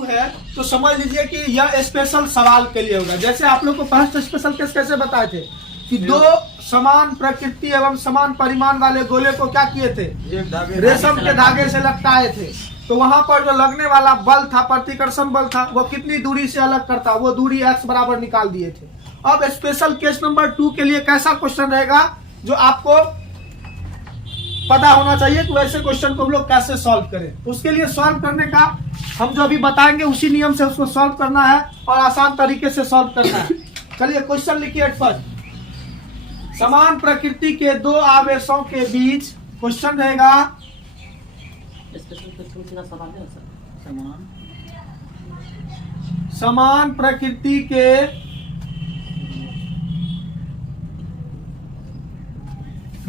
To है तो समझ लीजिए कि यह स्पेशल सवाल के लिए होगा। जैसे आप लोग को फर्स्ट स्पेशल केस कैसे बताए थे कि दो समान प्रकृति एवं समान परिमाण वाले गोले को क्या किए थे, रेशम के धागे से लटकाए थे। तो वहां पर जो लगने वाला बल था, प्रतिकर्षण बल था, वो कितनी दूरी से अलग करता, वो दूरी x बराबर निकाल दिए थे। अब स्पेशल केस नंबर 2 के लिए कैसा क्वेश्चन रहेगा जो आपको पता होना चाहिए कि वैसे क्वेश्चन को हम लोग कैसे सॉल्व करें। उसके लिए सॉल्व करने का हम जो अभी बताएंगे उसी नियम से उसको सॉल्व करना है और आसान तरीके से सॉल्व करना है। चलिए क्वेश्चन लिखिए फर्स्ट। समान प्रकृति के दो आवेशों के बीच क्वेश्चन रहेगा समान प्रकृति के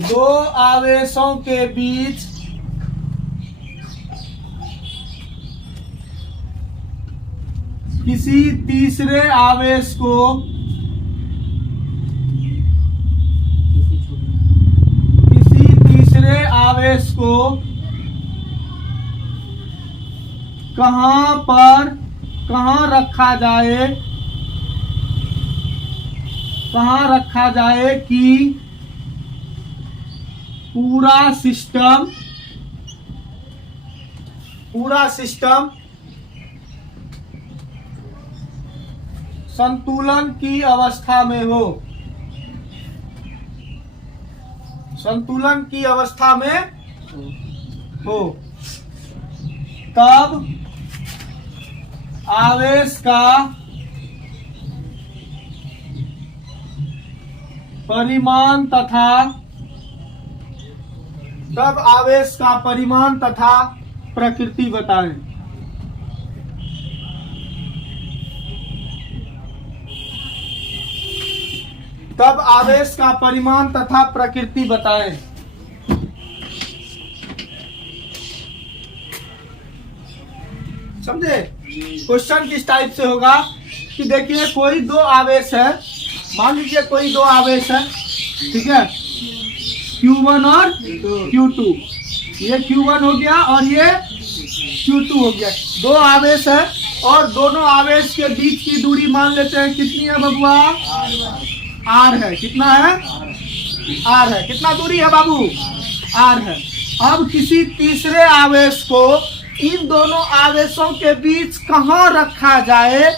दो आवेशों के बीच किसी तीसरे आवेश को कहां रखा जाए कि पूरा सिस्टम संतुलन की अवस्था में हो तब आवेश का परिमाण तथा प्रकृति बताएं। तब आवेश का परिमाण तथा प्रकृति बताएं। समझे? क्वेश्चन किस टाइप से होगा कि देखिए कोई दो आवेश है, मान लीजिए कोई दो आवेश है, ठीक है, Q1 और Q2। ये Q1 हो गया और ये Q2 हो गया। दो आवेश है और दोनों आवेश के बीच की दूरी मान लेते हैं कितनी है बबुआ? R है। कितना है? R है। कितना दूरी है बाबू? R है। अब किसी तीसरे आवेश को इन दोनों आवेशों के बीच कहां रखा जाए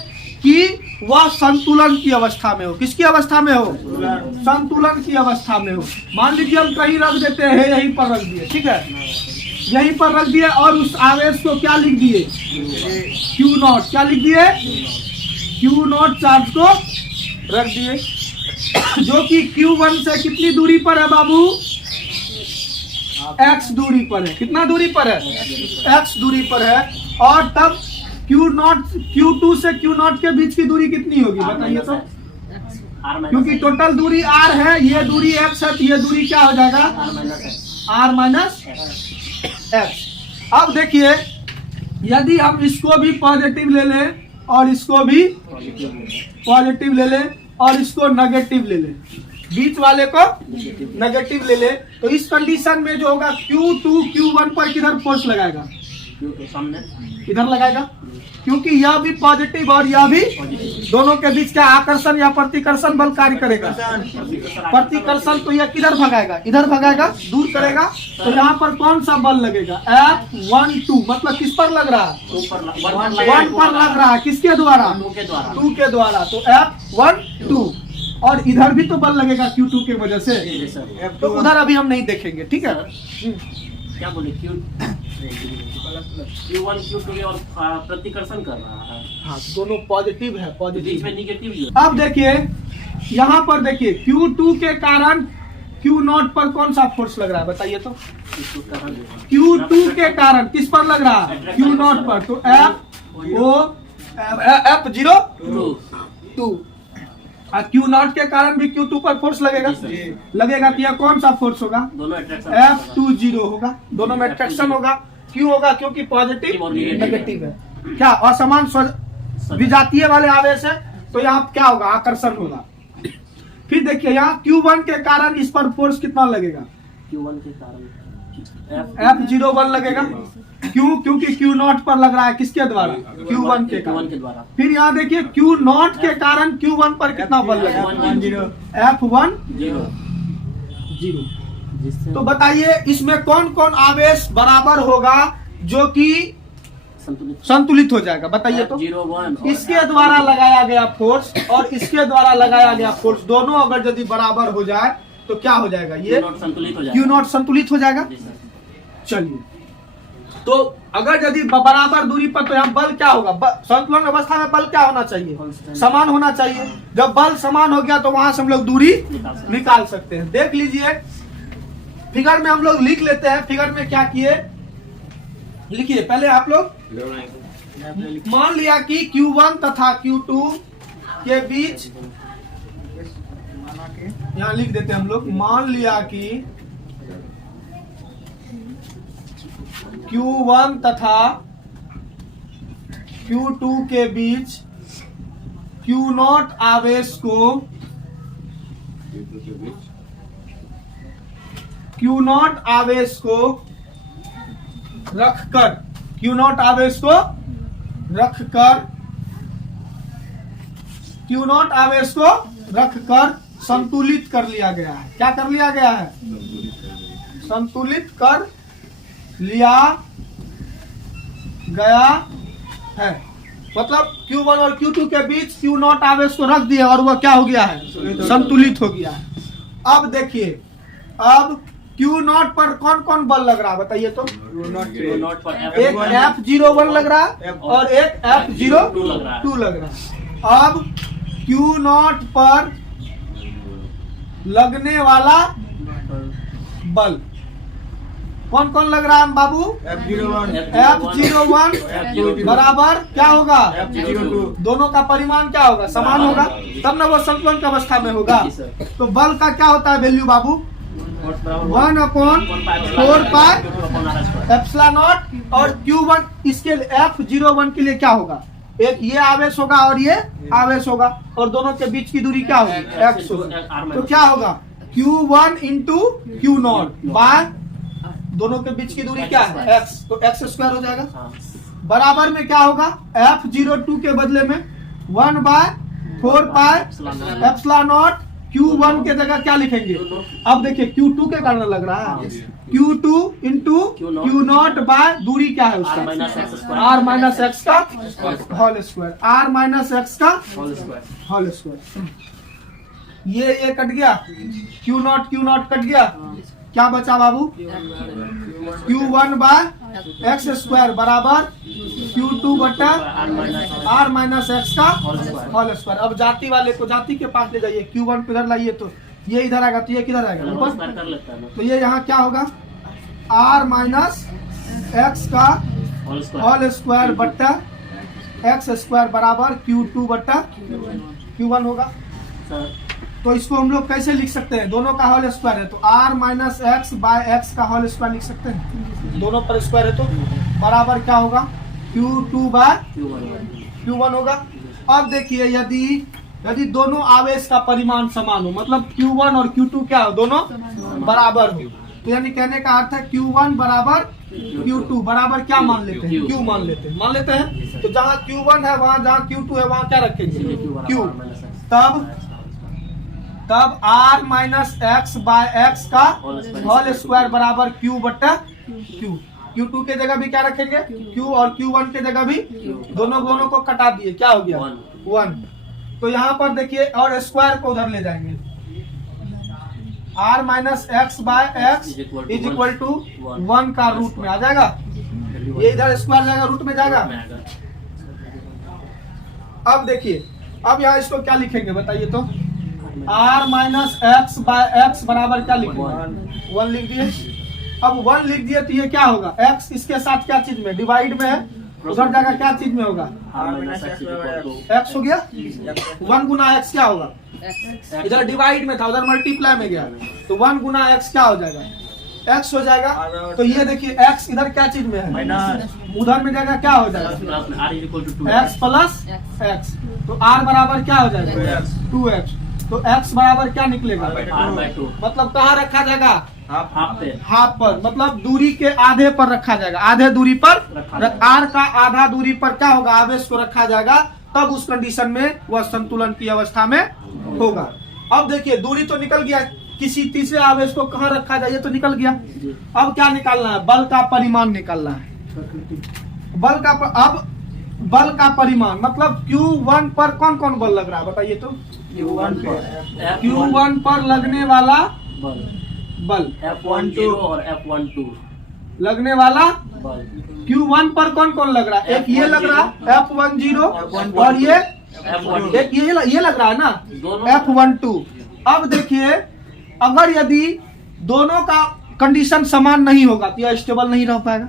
कि वह संतुलन की अवस्था में हो। किसकी अवस्था में हो? संतुलन की अवस्था में हो। मान लीजिए हम कहीं रख देते हैं, यहीं पर रख दिए, ठीक है, यहीं पर रख दिए और उस आवेश को क्या लिख दिए? Q0। क्या लिख दिए? Q0 चार्ज को रख दिए, जो कि Q1 से कितनी दूरी पर है बाबू? x दूरी पर है। कितना दूरी पर है? x दूरी पर है। और तब Q2 से Q0 के बीच की दूरी कितनी होगी बताइए तो? क्योंकि टोटल दूरी r है, ये दूरी x है, तो ये दूरी क्या हो जाएगा? r minus x। अब देखिए यदि हम इसको भी पॉजिटिव ले लें और इसको भी पॉजिटिव ले लें और इसको नेगेटिव ले लें, बीच वाले को नेगेटिव ले ले, तो इस कंडीशन में जो होगा Q2 Q1 पर किधर फोर्स लगाएगा? इधर लगाएगा, क्योंकि यह भी पॉजिटिव और यह भी, दोनों के बीच क्या आकर्षण या प्रतिकर्षण बल कार्य करेगा? प्रतिकर्षण। तो यह किधर भगाएगा? इधर भगाएगा, दूर करेगा। तो यहाँ पर कौन सा बल लगेगा? F12। मतलब किस पर लग रहा है? 1 पर लग रहा है। किसके द्वारा? 2 के द्वारा। तो F12। और इधर भी तो बल लगेगा Q2 के वजह से, तो उधर अभी हम नहीं देखेंगे, ठीक है। क्या बोले? Q1 Q2 और प्रतिकर्षण कर रहा है। हाँ, दोनों पॉजिटिव है, पॉजिटिव में निगेटिव। अब देखिए यहाँ पर देखिए Q2 के कारण Q0 पर कौन सा फोर्स लग रहा है बताइए तो? Q2 के कारण किस पर लग रहा है? Q0 पर। तो F02 Q0 के कारण भी Q2 पर फोर्स लगेगा। तो यह कौन सा फोर्स होगा? F20 होगा। दोनों में अट्रैक्शन होगा। क्यों होगा? क्योंकि पॉजिटिव नेगेटिव है। क्या असमान विजातीय वाले आवेश है, तो यहाँ क्या होगा? आकर्षण होगा। फिर देखिए यहाँ Q1 के कारण इस पर फोर्स कितना लगेगा? Q1 के कारण F01 लगेगा। क्यों? क्योंकि Q0 पर लग रहा है किसके द्वारा? Q1 के Q1 के कारण। द्वारा। फिर यहाँ देखिए Q0 के कारण Q1 पर कितना बल लगेगा? F10 जिससे तो बताइए इसमें कौन कौन आवेश बराबर होगा जो कि संतुलित हो जाएगा? बताइए तो। F01 इसके द्वारा लगाया गया फोर्स और इसके द्वारा लगाया गया फोर्स दोनों अगर यदि बराबर हो जाए तो क्या हो जाएगा? ये Q0 संतुलित हो जाएगा। Q0 संतुलित हो जाएगा। जी सर। चलिए, तो अगर यदि बराबर दूरी पर तो यहाँ बल क्या होगा? संतुलन अवस्था में बल क्या होना चाहिए? समान होना चाहिए। जब बल समान हो गया तो वहां से हम लोग दूरी निकाल सकते हैं। देख लीजिए फिगर में हम लोग लिख लेते हैं। फिगर में क्या किए लिखिए पहले आप लोग। मान लिया कि Q1 तथा Q2 के बीच, यहाँ लिख देते हैं हम लोग। मान लिया कि Q1 तथा Q2 के बीच Q0 आवेश को Q0 आवेश को रखकर Q0 आवेश को रखकर संतुलित कर लिया गया है। क्या कर लिया गया है? संतुलित कर लिया गया है। मतलब Q1 और Q2 के बीच Q0 आवेश को रख दिया और वह क्या हो गया है? संतुलित हो गया है। अब देखिए, अब Q0 पर कौन कौन बल लग रहा है? बताइए तो। Q0 पर एक F01 लग रहा है और एक F02 लग रहा है। अब Q0 पर लगने वाला बल कौन कौन लग रहा है बाबू? F01 बराबर क्या होगा? दोनों का परिमाण क्या होगा? समान होगा, तब ना वो संतुलन की अवस्था में होगा। तो बल का क्या होता है value Babu? 1/4 pi epsilon not. और Q1 इसके F01 के लिए क्या होगा? एक ये आवेश होगा और ये आवेश होगा और दोनों के बीच की दूरी क्या होगी? x होगा। तो क्या होगा? Q1 इंटू Q0 बाय दोनों के बीच की दूरी क्या है? x। तो x² हो जाएगा। बराबर में क्या होगा? F02 के बदले में 1/4 पाई एप्सिलॉन नॉट। Q1 के जगह क्या लिखेंगे? अब देखिए Q2 के कारण लग रहा है। Q2 इंटू Q0 बाय दूरी क्या है उसका? R माइनस एक्स का whole square. R minus x का होल स्क्वायर। ये कट गया। Q0 कट गया। क्या बचा बाबू? Q1 बाय एक्स स्क्वायर बराबर Q2 बटा R माइनस एक्स का होल स्क्वायर। अब जाति वाले को जाति के पास ले जाइए। Q1 को इधर लाइए तो ये इधर आएगा, तो ये किधर आएगा? ऊपर। तो ये यहाँ क्या होगा? R माइनस एक्स का होल स्क्वायर बट्टा एक्स स्क्वायर बराबर Q2 बट्टा Q1 होगा। तो इसको हम लोग कैसे लिख सकते हैं? दोनों का होल स्क्वायर है तो R minus x by x का होल स्क्वायर लिख सकते हैं। दोनों पर स्क्वायर है तो बराबर क्या होगा? Q2 बाय Q1 होगा। अब देखिए यदि दोनों आवेश का परिमाण समान हो, मतलब Q1 और Q2 क्या हो? दोनों बराबर हो, तो यानी कहने का अर्थ है Q1 बराबर Q2 बराबर क्या मान लेते हैं? Q मान लेते हैं। तो जहाँ Q1 है वहाँ, जहाँ Q2 है वहाँ क्या रखेंगे? Q। तब R minus x by x का होल स्क्वायर बराबर Q बट्टा Q। Q2 के जगह भी क्या रखेंगे? Q और Q1 के जगह भी दोनों को कटा दिए, क्या हो गया? 1। तो यहाँ पर देखिए और स्क्वायर को उधर ले जाएंगे। R minus x by x is equal to 1 का रूट में आ जाएगा। ये इधर स्क्वायर जाएगा, रूट में जाएगा। अब देखिए, अब यहाँ इसको क्या लिखेंगे बताइए तो? R minus x by x बराबर क्या लिखेंगे? 1 लिख दिए। अब 1 लिख दिए तो ये क्या होगा? x इसके साथ क्या चीज में? डिवाइड में है, उधर जाकर क्या चीज में होगा? x हो गया। 1 गुना x क्या होगा? इधर डिवाइड में था, उधर मल्टीप्लाई में गया, तो 1 गुना x क्या हो जाएगा? x हो जाएगा। तो ये देखिए x इधर क्या चीज में है? उधर में जाएगा, क्या हो जाएगा? x plus x। तो r बराबर क्या हो जाएगा? 2x। तो x बराबर क्या निकलेगा? मतलब कहाँ रखा जाएगा? हाफ पे हाफ पर, मतलब दूरी के आधे पर रखा जाएगा, आधे दूरी पर आर का आधा दूरी पर क्या होगा, आवेश को रखा जाएगा, तब उस कंडीशन में वह संतुलन की अवस्था में होगा। अब देखिए दूरी तो निकल गया, किसी तीसरे आवेश को कहाँ रखा जाए, ये तो निकल गया। अब क्या निकालना है, बल का परिमाण निकालना है। अब बल का परिमाण मतलब Q1 पर कौन कौन बल लग रहा है बताइए तो। Q1 पर लगने वाला बल F10 और F12 लगने वाला बल Q1 पर कौन कौन लग रहा है, एक ये लग रहा है F10 और ये F12 एक ये लग रहा है ना दोनों F12। अब देखिए अगर यदि दोनों का कंडीशन समान नहीं होगा तो यह स्टेबल नहीं रह पाएगा,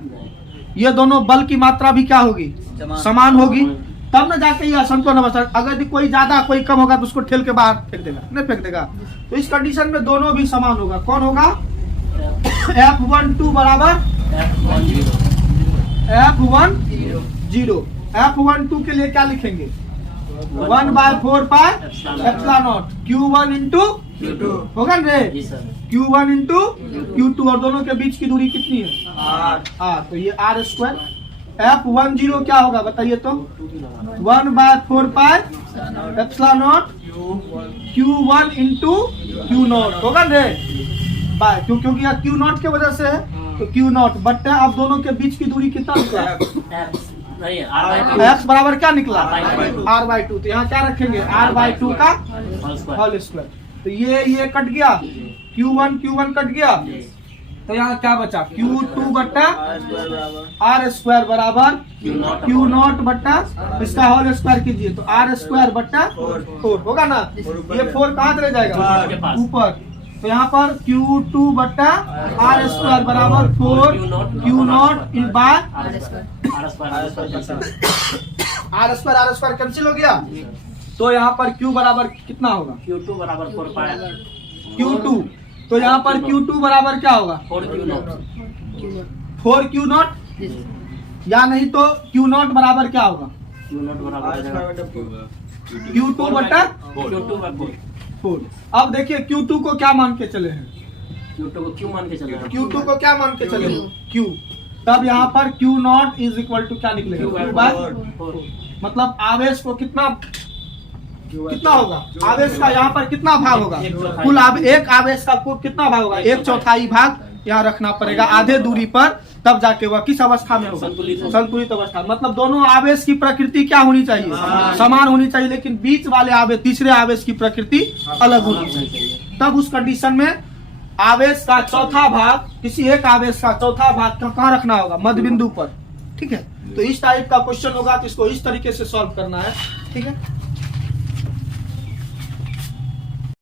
ये दोनों बल की मात्रा भी क्या होगी, समान होगी, तब न जाके ये असंतुलन अवस्था। अगर कोई ज्यादा कोई कम होगा तो उसको ठेल के बाहर फेंक देगा, नहीं फेंक देगा। तो इस कंडीशन में दोनों भी समान होगा। कौन होगा, F12 बराबर F10। F12 के लिए क्या लिखेंगे, 1/4 pi epsilon not Q1 into होगा रे, जी सर Q1 इंटू Q2, और दोनों के बीच की दूरी कितनी है, R। तो ये R²। F10 क्या होगा बताइए तो, 1/4 pi epsilon not Q1 into Q0 होगा रे, बाय क्योंकि यह Q0 के वजह से है तो Q0 बट अब दोनों के बीच की दूरी कितना निकला, नहीं R/2 x बराबर क्या निकला R/2। तो यहाँ क्या रखेंगे, R/2 का होल स्क्वायर। तो ये कट गया, Q1 कट गया, तो यहाँ क्या बचा, Q2 बट्टा R² बराबर Q0 बट्टा इसका होल स्क्वायर कीजिए तो R² बट्टा 4 होगा ना। ये 4 कहाँ चले जाएगा, ऊपर। तो यहाँ पर Q2 बट्टा R² बराबर 4 Q0 in by R² cancel हो गया। तो यहाँ पर Q बराबर कितना होगा, Q2 बराबर 4 पाई Q2। तो यहाँ पर Q2 बराबर क्या होगा, 4 Q0, या नहीं तो Q0 बराबर क्या होगा, Q0 बराबर Q2 बट्टा Q2 4। अब देखिए Q2 को क्या मान के चले हैं, Q2 को क्यों मान के चले हैं, Q2 को क्या मान के चले हैं, Q। तब यहाँ पर Q0 इज इक्वल टू क्या निकलेगा, Q/4। मतलब आवेश को कितना होगा, आवेश का यहाँ पर कितना भाग होगा, कुल एक आवेश का कुल कितना भाग होगा, 1/4 भाग यहाँ रखना पड़ेगा आधे दूरी पर, तब जाके वह किस अवस्था में होगा, संतुलित अवस्था। मतलब दोनों आवेश की प्रकृति क्या होनी चाहिए, समान होनी चाहिए, लेकिन बीच वाले आवेश तीसरे आवेश की प्रकृति अलग होनी चाहिए। तब उस कंडीशन में आवेश का चौथा भाग, किसी एक आवेश का चौथा भाग कहाँ रखना होगा, मध्य बिंदु पर। ठीक है, तो इस टाइप का क्वेश्चन होगा तो इसको इस तरीके से सॉल्व करना है। ठीक है।